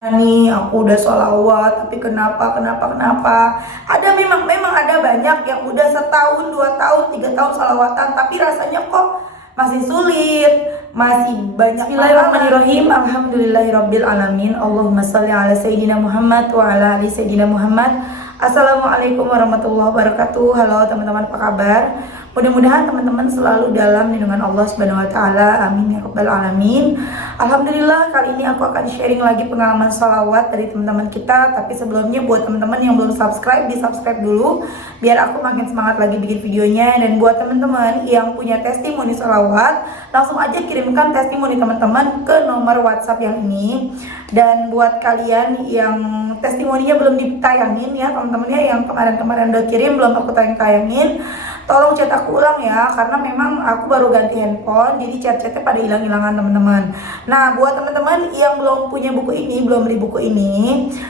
Nih aku udah sholawat tapi kenapa ada memang ada banyak yang udah setahun 2 tahun 3 tahun sholawatan tapi rasanya kok masih sulit, masih banyak. Bismillahirrahmanirrahim. Alhamdulillahirabbil alamin. Allahumma shalli ala sayyidina Muhammad wa ala ali sayyidina Muhammad. Assalamualaikum warahmatullahi wabarakatuh. Halo teman-teman, apa kabar? Mudah-mudahan teman-teman selalu dalam lindungan Allah Subhanahu wa taala. Amin ya rabbal alamin. Alhamdulillah, kali ini aku akan sharing lagi pengalaman sholawat dari teman-teman kita. Tapi sebelumnya buat teman-teman yang belum subscribe, di subscribe dulu biar aku makin semangat lagi bikin videonya. Dan buat teman-teman yang punya testimoni sholawat, langsung aja kirimkan testimoni teman-teman ke nomor WhatsApp yang ini. Dan buat kalian yang testimoninya belum ditayangin ya teman-temannya, yang kemarin-kemarin udah kirim belum aku tayangin, tolong chat aku ulang ya, karena memang aku baru ganti handphone, jadi chat-chatnya pada hilang-hilangan teman-teman. Nah, buat teman-teman yang belum punya buku ini, belum beli buku ini,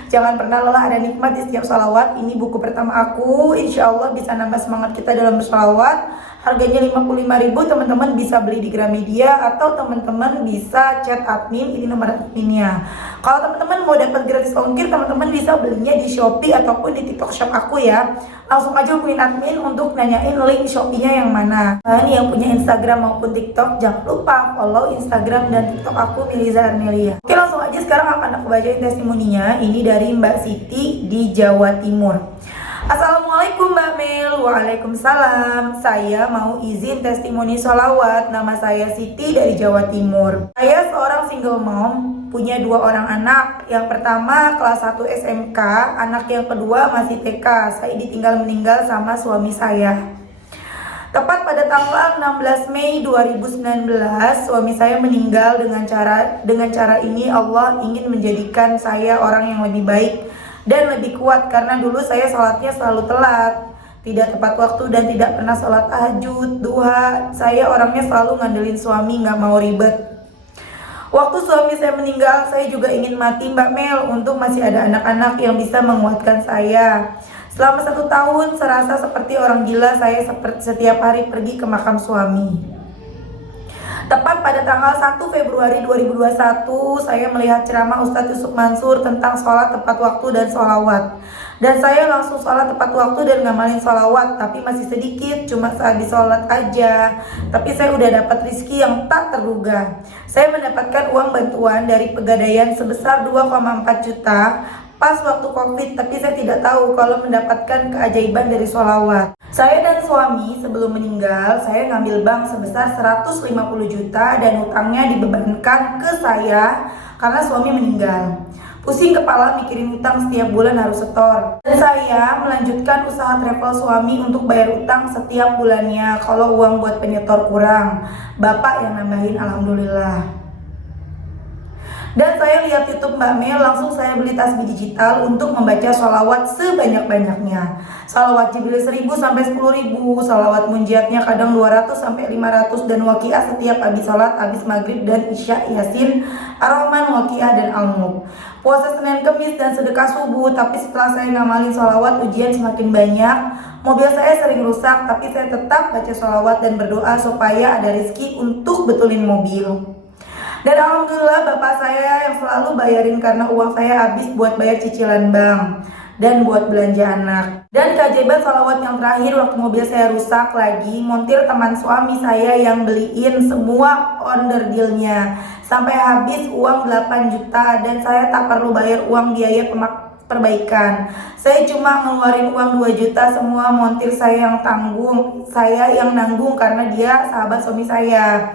jangan pernah lelah ada nikmat di setiap sholawat. Ini buku pertama aku, insya Allah bisa nambah semangat kita dalam bersolawat. Harganya 55.000, teman-teman bisa beli di Gramedia atau teman-teman bisa chat admin, ini nomor adminnya. Kalau teman-teman mau dapat gratis ongkir, teman-teman bisa belinya di Shopee ataupun di TikTok Shop aku ya. Langsung aja hubungin admin untuk nanyain link Shopee-nya yang mana. Nah, yang punya Instagram maupun TikTok, jangan lupa follow Instagram dan TikTok aku, Miliza Armelia. Oke, langsung aja sekarang akan aku bacain testimoninya. Ini dari Mbak Siti di Jawa Timur. Assalamualaikum Mbak Mel. Waalaikumsalam. Saya mau izin testimoni sholawat. Nama saya Siti dari Jawa Timur. Saya seorang single mom, punya 2 orang anak. Yang pertama kelas 1 SMK, anak yang kedua masih TK. Saya ditinggal meninggal sama suami saya. Tepat pada tanggal 16 Mei 2019, suami saya meninggal dengan cara ini Allah ingin menjadikan saya orang yang lebih baik dan lebih kuat, karena dulu saya sholatnya selalu telat, tidak tepat waktu dan tidak pernah sholat tahajud, duha. Saya orangnya selalu ngandelin suami, nggak mau ribet. Waktu suami saya meninggal, saya juga ingin mati Mbak Mel, untuk masih ada anak-anak yang bisa menguatkan saya. Selama 1 tahun serasa seperti orang gila, saya setiap hari pergi ke makam suami. Tepat pada tanggal 1 Februari 2021, saya melihat ceramah Ustadz Yusuf Mansur tentang sholat tepat waktu dan sholawat. Dan saya langsung sholat tepat waktu dan ngamalin sholawat, tapi masih sedikit, cuma saat di sholat aja. Tapi saya udah dapat rezeki yang tak terduga. Saya mendapatkan uang bantuan dari Pegadaian sebesar 2,4 juta pas waktu Covid, tapi saya tidak tahu kalau mendapatkan keajaiban dari sholawat. Saya dan suami sebelum meninggal, saya ngambil bank sebesar 150 juta dan utangnya dibebankan ke saya karena suami meninggal. Pusing kepala mikirin utang, setiap bulan harus setor. Dan saya melanjutkan usaha travel suami untuk bayar utang setiap bulannya. Kalau uang buat penyetor kurang, bapak yang nambahin, alhamdulillah. Dan saya lihat YouTube Mbak Mel, langsung saya beli tasbih digital untuk membaca sholawat sebanyak-banyaknya. Sholawat Jibril 1000 sampai 10.000, sholawat munjiatnya kadang 200 sampai 500, dan waqiah setiap habis sholat, habis maghrib dan isya, yasin, ar-Rahman, waqiah dan al-Mulk. Puasa Senin Kemis dan sedekah subuh. Tapi setelah saya ngamalin sholawat, ujian semakin banyak. Mobil saya sering rusak, tapi saya tetap baca sholawat dan berdoa supaya ada rezeki untuk betulin mobil. Dan alhamdulillah bapak saya yang selalu bayarin karena uang saya habis buat bayar cicilan bank dan buat belanja anak. Dan keajaiban sholawat yang terakhir, waktu mobil saya rusak lagi, montir teman suami saya yang beliin semua order dealnya sampai habis uang 8 juta, dan saya tak perlu bayar uang biaya perbaikan. Saya cuma ngeluarin uang 2 juta, semua montir saya yang nanggung karena dia sahabat suami saya.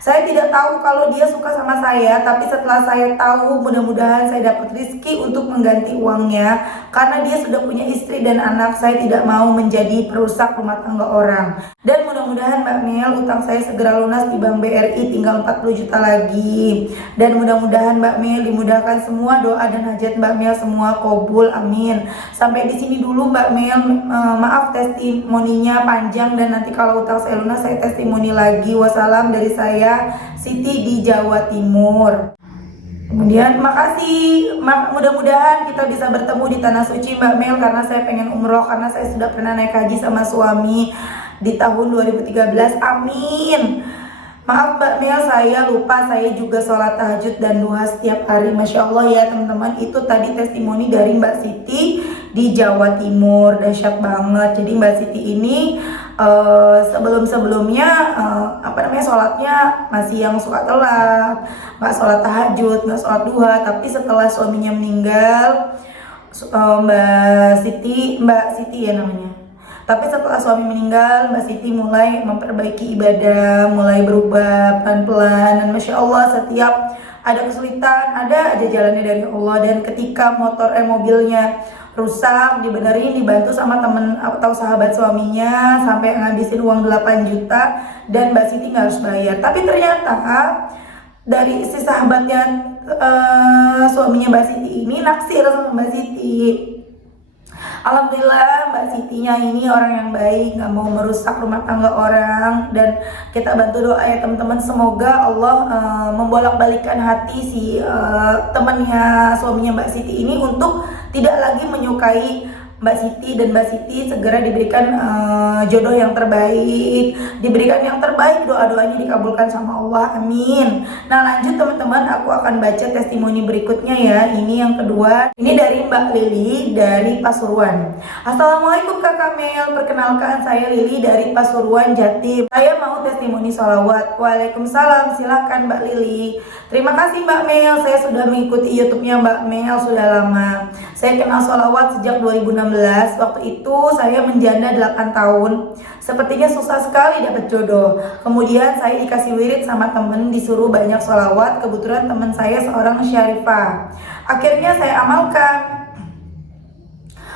Saya tidak tahu kalau dia suka sama saya, tapi setelah saya tahu, mudah-mudahan saya dapat rezeki untuk mengganti uangnya, karena dia sudah punya istri dan anak. Saya tidak mau menjadi perusak rumah tangga orang. Dan mudah-mudahan Mbak Mel, utang saya segera lunas di Bank BRI, tinggal 40 juta lagi. Dan mudah-mudahan Mbak Mel dimudahkan semua doa dan hajat Mbak Mel, semua qabul, amin. Sampai di sini dulu Mbak Mel, maaf testimoninya panjang, dan nanti kalau utang saya lunas saya testimoni lagi. Wassalam dari saya, Siti di Jawa Timur. Kemudian makasih, mudah-mudahan kita bisa bertemu di Tanah Suci Mbak Mel, karena saya pengen umroh, karena saya sudah pernah naik haji sama suami di tahun 2013. Amin. Maaf Mbak Mel, saya lupa, saya juga sholat tahajud dan duha setiap hari. Masya Allah ya teman-teman, itu tadi testimoni dari Mbak Siti di Jawa Timur, dahsyat banget. Jadi Mbak Siti ini sebelum-sebelumnya sholatnya masih yang suka telat, nggak sholat tahajud, nggak sholat duha. Tapi setelah suaminya meninggal, Mbak Siti ya namanya. Tapi setelah suami meninggal, Mbak Siti mulai memperbaiki ibadah, mulai berubah pelan-pelan. Dan Masya Allah, setiap ada kesulitan, ada aja jalannya dari Allah. Dan ketika mobilnya rusak, dibenerin, dibantu sama temen atau sahabat suaminya, sampai ngabisin uang 8 juta, dan Mbak Siti nggak harus bayar. Tapi ternyata dari si sahabatnya suaminya Mbak Siti ini naksir sama Mbak Siti. Alhamdulillah Mbak Sitinya ini orang yang baik, nggak mau merusak rumah tangga orang. Dan kita bantu doa ya teman-teman, semoga Allah membolak-balikan hati si temannya suaminya Mbak Siti ini untuk tidak lagi menyukai Mbak Siti, dan Mbak Siti segera diberikan jodoh yang terbaik, diberikan yang terbaik, doa-doanya dikabulkan sama Allah, amin. Nah lanjut teman-teman, aku akan baca testimoni berikutnya ya. Ini yang kedua, ini dari Mbak Lili dari Pasuruan. Assalamualaikum Kakak Mel, perkenalkan saya Lili dari Pasuruan, Jatim. Saya mau testimoni sholawat. Waalaikumsalam, silakan Mbak Lili. Terima kasih Mbak Mel, saya sudah mengikuti YouTube-nya Mbak Mel sudah lama. Saya kenal sholawat sejak 2016. Waktu itu saya menjanda 8 tahun. Sepertinya susah sekali dapat jodoh. Kemudian saya dikasih wirid sama temen, disuruh banyak sholawat. Kebetulan teman saya seorang syarifah. Akhirnya saya amalkan.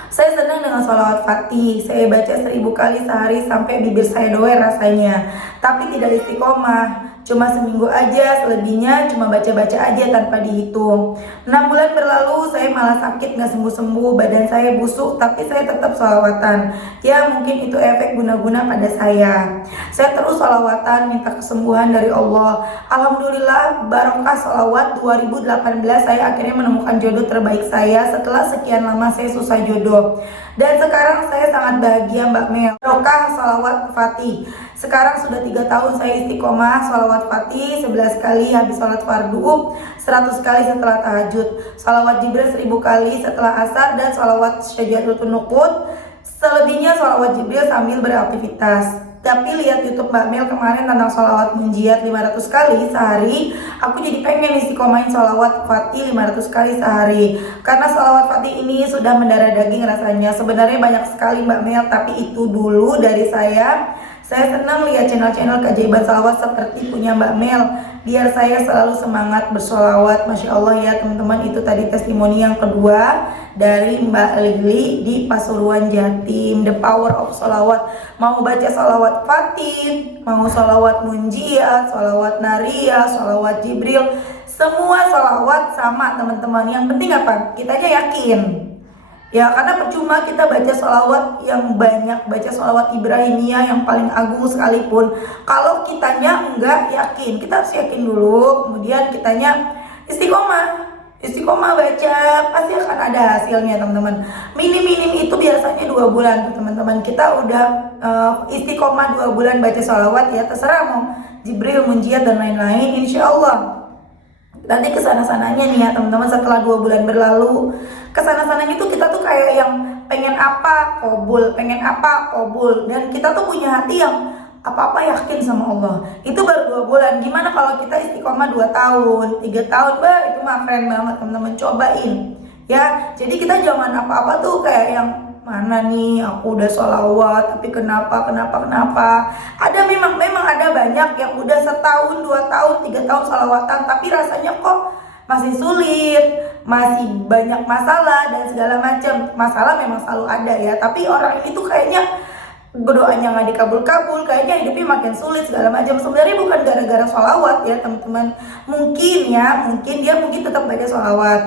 Saya senang dengan sholawat Fatih. Saya baca 1000 kali sehari sampai bibir saya doer rasanya. Tapi tidak istiqomah. Cuma seminggu aja, selebihnya cuma baca-baca aja tanpa dihitung. 6 bulan berlalu, saya malah sakit gak sembuh-sembuh, badan saya busuk, tapi saya tetap sholawatan. Ya mungkin itu efek guna-guna pada saya. Saya terus sholawatan, minta kesembuhan dari Allah. Alhamdulillah, barokah sholawat 2018, saya akhirnya menemukan jodoh terbaik saya setelah sekian lama saya susah jodoh. Dan sekarang saya sangat bahagia Mbak Mel. Barokah sholawat Fatih. Sekarang sudah 3 tahun saya istiqomah sholawat Fatih 11 kali habis sholat fardu, 100 kali setelah tahajud, sholawat Jibril 1000 kali setelah asar, dan sholawat Syajaratul Nuqud. Selebihnya sholawat Jibril sambil beraktivitas. Tapi lihat YouTube Mbak Mel kemarin tentang sholawat munjiat 500 kali sehari, aku jadi pengen istiqomahin sholawat Fatih 500 kali sehari. Karena sholawat Fatih ini sudah mendarah daging rasanya. Sebenarnya banyak sekali Mbak Mel, tapi itu dulu dari saya. Saya senang lihat channel-channel keajaiban sholawat seperti punya Mbak Mel, biar saya selalu semangat bersholawat. Masya Allah ya teman-teman, itu tadi testimoni yang kedua dari Mbak Lili di Pasuruan, Jatim. The power of sholawat. Mau baca sholawat Fatih, mau sholawat munjiat, sholawat nariyah, sholawat Jibril, semua sholawat sama teman-teman. Yang penting apa? Kitanya yakin. Ya karena percuma kita baca sholawat yang banyak, baca sholawat Ibrahimiyah yang paling agung sekalipun, kalau kitanya enggak yakin. Kita harus yakin dulu, kemudian kitanya istiqomah baca, pasti akan ada hasilnya teman-teman. Minim-minim itu biasanya 2 bulan teman-teman. Kita udah istiqomah 2 bulan baca sholawat ya, terserah mau Jibril, munjiat dan lain-lain, insya Allah nanti kesana-sananya nih ya teman-teman. Setelah 2 bulan berlalu, kesana-sananya tuh kita tuh kayak yang pengen apa kobul, pengen apa kobul, dan kita tuh punya hati yang apa-apa yakin sama Allah. Itu baru 2 bulan. Gimana kalau kita istiqomah 2 tahun, 3 tahun, bah itu mah keren banget teman-teman. Cobain ya. Jadi kita jangan apa-apa tuh kayak yang mana nih aku udah sholawat tapi kenapa. Ada memang ada banyak yang udah 1 tahun, 2 tahun, 3 tahun sholawatan, tapi rasanya kok masih sulit, masih banyak masalah dan segala macam. Masalah memang selalu ada ya, tapi orang ini tuh kayaknya berdoanya nggak dikabul-kabul, kayaknya hidupnya makin sulit segala macam. Sebenarnya bukan gara-gara sholawat ya teman-teman. Mungkin dia tetap baca sholawat,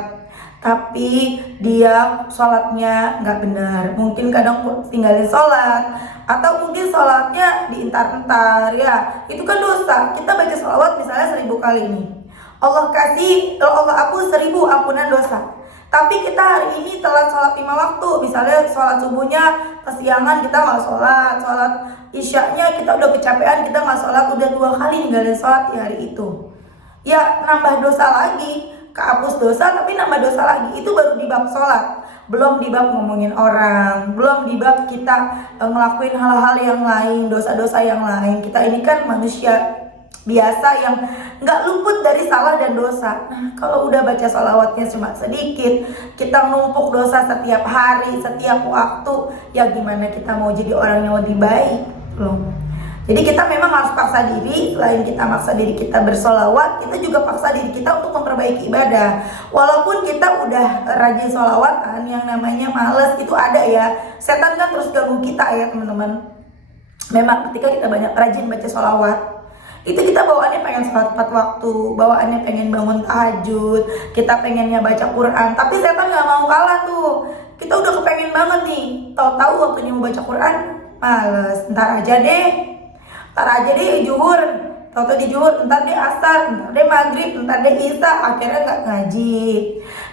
tapi dia sholatnya nggak benar. Mungkin kadang tinggalin sholat, atau mungkin sholatnya diintar-entar ya, itu kan dosa. Kita baca sholawat misalnya 1000 kali nih, Allah hapus 1000 ampunan dosa. Tapi kita hari ini telat sholat 5 waktu, misalnya sholat subuhnya kesiangan kita nggak sholat isyaknya kita udah kecapean kita nggak sholat, udah 2 kali ninggalin sholat di hari itu. Ya nambah dosa lagi, kehapus dosa tapi nambah dosa lagi. Itu baru di bab sholat, belum di bab ngomongin orang, belum di bab kita ngelakuin hal-hal yang lain, dosa-dosa yang lain. Kita ini kan manusia biasa yang nggak luput dari salah dan dosa. Nah kalau udah baca sholawatnya cuma sedikit, kita numpuk dosa setiap hari, setiap waktu, ya gimana kita mau jadi orang yang lebih baik loh. Jadi kita memang harus paksa diri. Selain kita maksa diri kita bersolawat, kita juga paksa diri kita untuk memperbaiki ibadah. Walaupun kita udah rajin solawatan, yang namanya males itu ada ya. Setan kan terus ganggu kita ya teman-teman. Memang ketika kita banyak rajin baca solawat, itu kita bawaannya pengen sholat 4 waktu, bawaannya pengen bangun tahajud, kita pengennya baca Quran. Tapi setan gak mau kalah tuh. Kita udah kepengen banget nih, tahu-tahu waktunya mau baca Quran, males, ntar aja deh zuhur, tahu-tahu di zuhur, ntar deh asar, ntar deh maghrib, ntar deh isya, akhirnya nggak ngaji.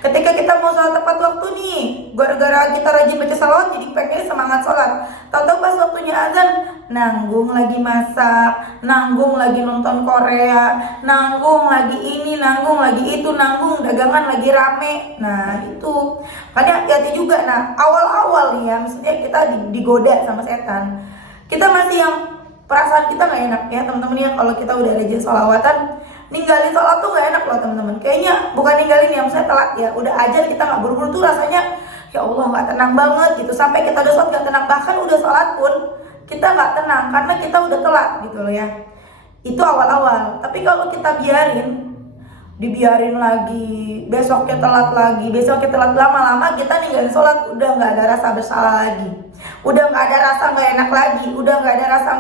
Ketika kita mau sholat tepat waktu nih, gara-gara kita rajin baca salawat jadi pengen semangat sholat, tahu-tahu pas waktunya azan, nanggung lagi masak, nanggung lagi nonton Korea, nanggung lagi ini, nanggung lagi itu, nanggung dagangan lagi rame. Nah itu, makanya hati-hati juga. Nah awal-awal nih ya, maksudnya kita digoda sama setan, kita masih yang perasaan kita nggak enak ya teman-teman ya. Kalau kita udah rajin sholawatan, ninggalin sholat tuh nggak enak loh teman-teman. Kayaknya bukan ninggalin ya, misalnya telat ya, udah ajar kita nggak buru-buru tuh rasanya ya Allah nggak tenang banget gitu. Sampai kita udah sholat nggak tenang, bahkan udah sholat pun kita nggak tenang karena kita udah telat gitu loh ya. Itu awal-awal. Tapi kalau kita dibiarin lagi, besoknya telat lagi, besoknya telat, lama-lama kita ninggalin sholat udah nggak ada rasa bersalah lagi, udah nggak ada rasa nggak enak lagi, udah nggak ada rasa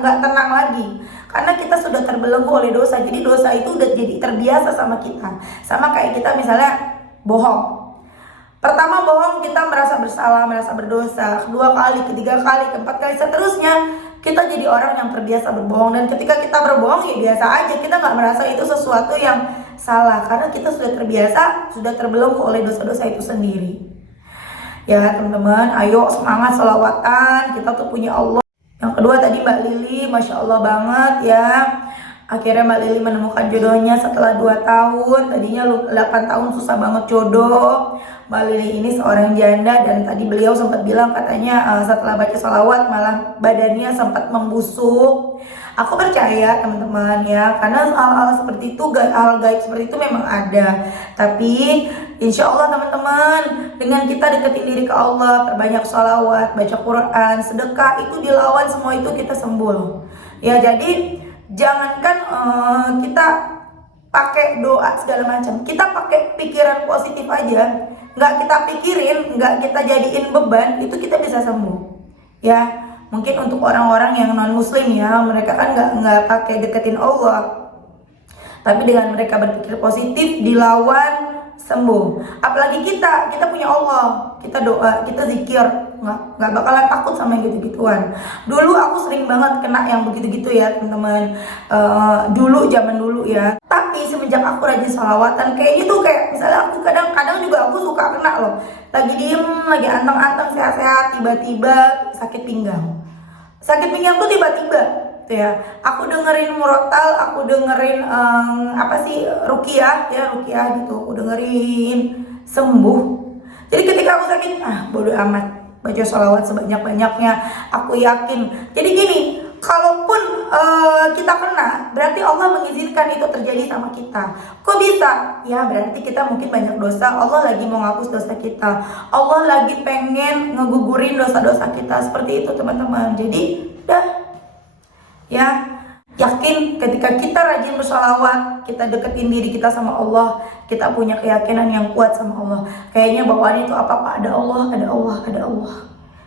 nggak tenang lagi, karena kita sudah terbelenggu oleh dosa. Jadi dosa itu udah jadi terbiasa sama kita. Sama kayak kita misalnya bohong. Pertama bohong kita merasa bersalah, merasa berdosa, kedua kali, ketiga kali, keempat kali, seterusnya kita jadi orang yang terbiasa berbohong. Dan ketika kita berbohong ya biasa aja, kita nggak merasa itu sesuatu yang salah karena kita sudah terbiasa, sudah terbelenggu oleh dosa-dosa itu sendiri. Ya teman-teman, ayo semangat sholawatan, kita tuh punya Allah. Yang kedua tadi Mbak Lili, Masya Allah banget ya. Akhirnya Mbak Lili menemukan jodohnya setelah 2 tahun. Tadinya 8 tahun susah banget jodoh. Mbak Lili ini seorang janda dan tadi beliau sempat bilang katanya setelah baca sholawat malah badannya sempat membusuk. Aku percaya teman-teman ya, karena hal-hal seperti itu, hal gaib seperti itu memang ada. Tapi insya Allah teman-teman, dengan kita deketin diri ke Allah, perbanyak sholawat, baca Quran, sedekah, itu dilawan semua itu kita sembuh. Ya jadi jangankan kita pakai doa segala macam, kita pakai pikiran positif aja, nggak kita pikirin, nggak kita jadiin beban, itu kita bisa sembuh. Ya mungkin untuk orang-orang yang non muslim ya, mereka kan nggak pakai deketin Allah, tapi dengan mereka berpikir positif, dilawan, sembuh. Apalagi kita punya Allah, kita doa, kita zikir, nggak bakalan takut sama yang gitu-gituan. Dulu aku sering banget kena yang begitu-gitu ya teman-teman, zaman dulu ya. Tapi semenjak aku rajin sholawatan, kayaknya tuh kayak misalnya aku kadang juga aku suka kena loh, lagi diem, lagi anteng-anteng sehat-sehat, tiba-tiba sakit pinggang tuh tiba-tiba tuh ya. Aku dengerin murotal, aku dengerin ruqyah gitu, aku dengerin, sembuh. Jadi ketika aku sakit, bodo amat, baca sholawat sebanyak-banyaknya, aku yakin. Jadi gini, kalaupun kita kena, berarti Allah mengizinkan itu terjadi sama kita. Kok bisa? Ya berarti kita mungkin banyak dosa, Allah lagi mau ngapus dosa kita, Allah lagi pengen ngegugurin dosa-dosa kita. Seperti itu teman-teman. Jadi ya yakin ketika kita rajin bersolawat, kita deketin diri kita sama Allah, kita punya keyakinan yang kuat sama Allah. Kayaknya bawaan itu apa-apa ada Allah, ada Allah, ada Allah.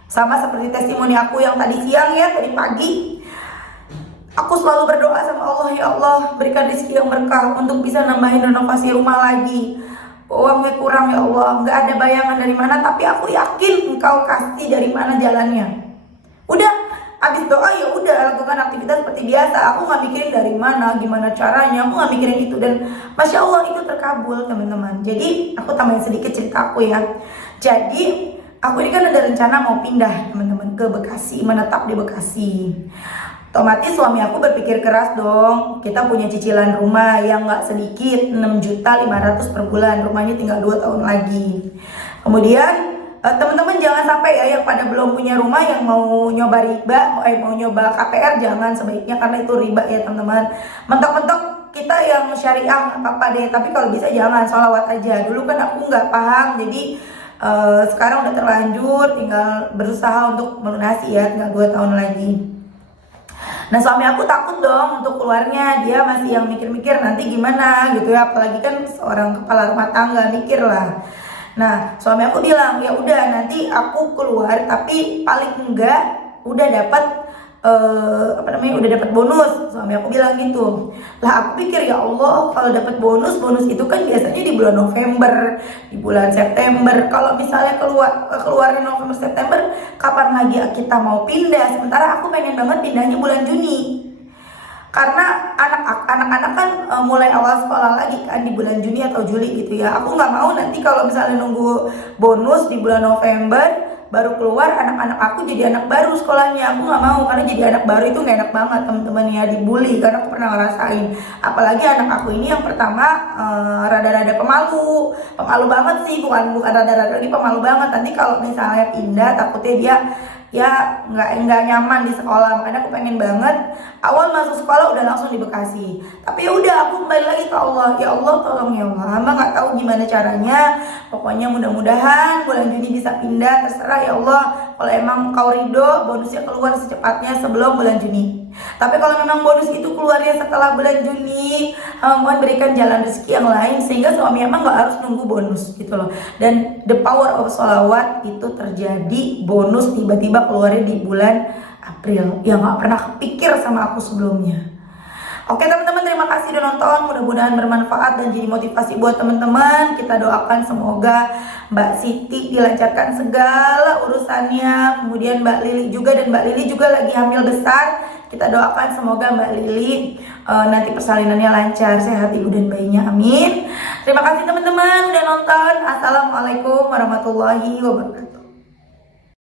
Sama seperti testimoni aku yang tadi siang ya, tadi pagi. Aku selalu berdoa sama Allah, ya Allah berikan rezeki yang berkah untuk bisa nambahin renovasi rumah lagi. Uangnya kurang ya Allah, nggak ada bayangan dari mana, tapi aku yakin Engkau kasih dari mana jalannya. Udah Abis doa ya udah lakukan aktivitas seperti biasa. Aku nggak mikirin dari mana, gimana caranya, aku nggak mikirin itu. Dan masya Allah itu terkabul teman-teman. Jadi aku tambahin sedikit cerita aku ya. Jadi aku ini kan ada rencana mau pindah teman-teman ke Bekasi, menetap di Bekasi. Otomatis suami aku berpikir keras dong. Kita punya cicilan rumah yang nggak sedikit, 6.500.000 per bulan. Rumahnya tinggal 2 tahun lagi. Kemudian teman-teman jangan sampai ya yang pada belum punya rumah yang mau nyoba riba, mau nyoba KPR, jangan sebaiknya, karena itu riba ya teman-teman. Mentok-mentok kita yang syariah nggak apa-apa deh, tapi kalau bisa jangan, sholawat aja. Dulu kan aku nggak paham, jadi sekarang udah terlanjur, tinggal berusaha untuk melunasi ya, tinggal 2 tahun lagi. Nah suami aku takut dong untuk keluarnya, dia masih yang mikir-mikir nanti gimana gitu ya, apalagi kan seorang kepala rumah tangga, mikir lah. Nah suami aku bilang ya udah nanti aku keluar, tapi paling enggak udah dapat udah dapat bonus. Suami aku bilang gitu. Lah aku pikir ya Allah, kalau dapat bonus itu kan biasanya di bulan November, di bulan September. Kalau misalnya keluarin November September, kapan lagi kita mau pindah? Sementara aku pengen banget pindahnya bulan Juni. Karena anak-anak kan mulai awal sekolah lagi kan di bulan Juni atau Juli gitu ya. Aku nggak mau nanti kalau misalnya nunggu bonus di bulan November baru keluar, anak-anak aku jadi anak baru sekolahnya. Aku nggak mau, karena jadi anak baru itu nggak enak banget teman-teman ya, dibully, karena aku pernah ngerasain. Apalagi anak aku ini yang pertama rada-rada pemalu banget sih, bukan rada-rada, ini pemalu banget. Nanti kalau misalnya pindah takutnya dia ya nggak nyaman di sekolah. Makanya aku pengen banget awal masuk sekolah udah langsung di Bekasi. Tapi ya udah, aku kembali lagi ke Allah. Ya Allah tolong ya Allah, hamba nggak tahu gimana caranya. Pokoknya mudah-mudahan bulan Juni bisa pindah, terserah ya Allah. Kalau emang kau ridho, bonusnya keluar secepatnya sebelum bulan Juni. Tapi kalau memang bonus itu keluarnya setelah bulan Juni, mohon berikan jalan rezeki yang lain sehingga suami emang nggak harus nunggu bonus gitu loh. Dan the power of sholawat itu terjadi, bonus tiba-tiba keluarnya di bulan April yang nggak pernah kepikir sama aku sebelumnya. Oke teman-teman, terima kasih udah nonton, mudah-mudahan bermanfaat dan jadi motivasi buat teman-teman. Kita doakan semoga Mbak Siti dilancarkan segala urusannya, kemudian Mbak Lili juga, dan Mbak Lili juga lagi hamil besar. Kita doakan semoga Mbak Lili nanti persalinannya lancar, sehat ibu dan bayinya, amin. Terima kasih teman-teman udah nonton. Assalamualaikum warahmatullahi wabarakatuh.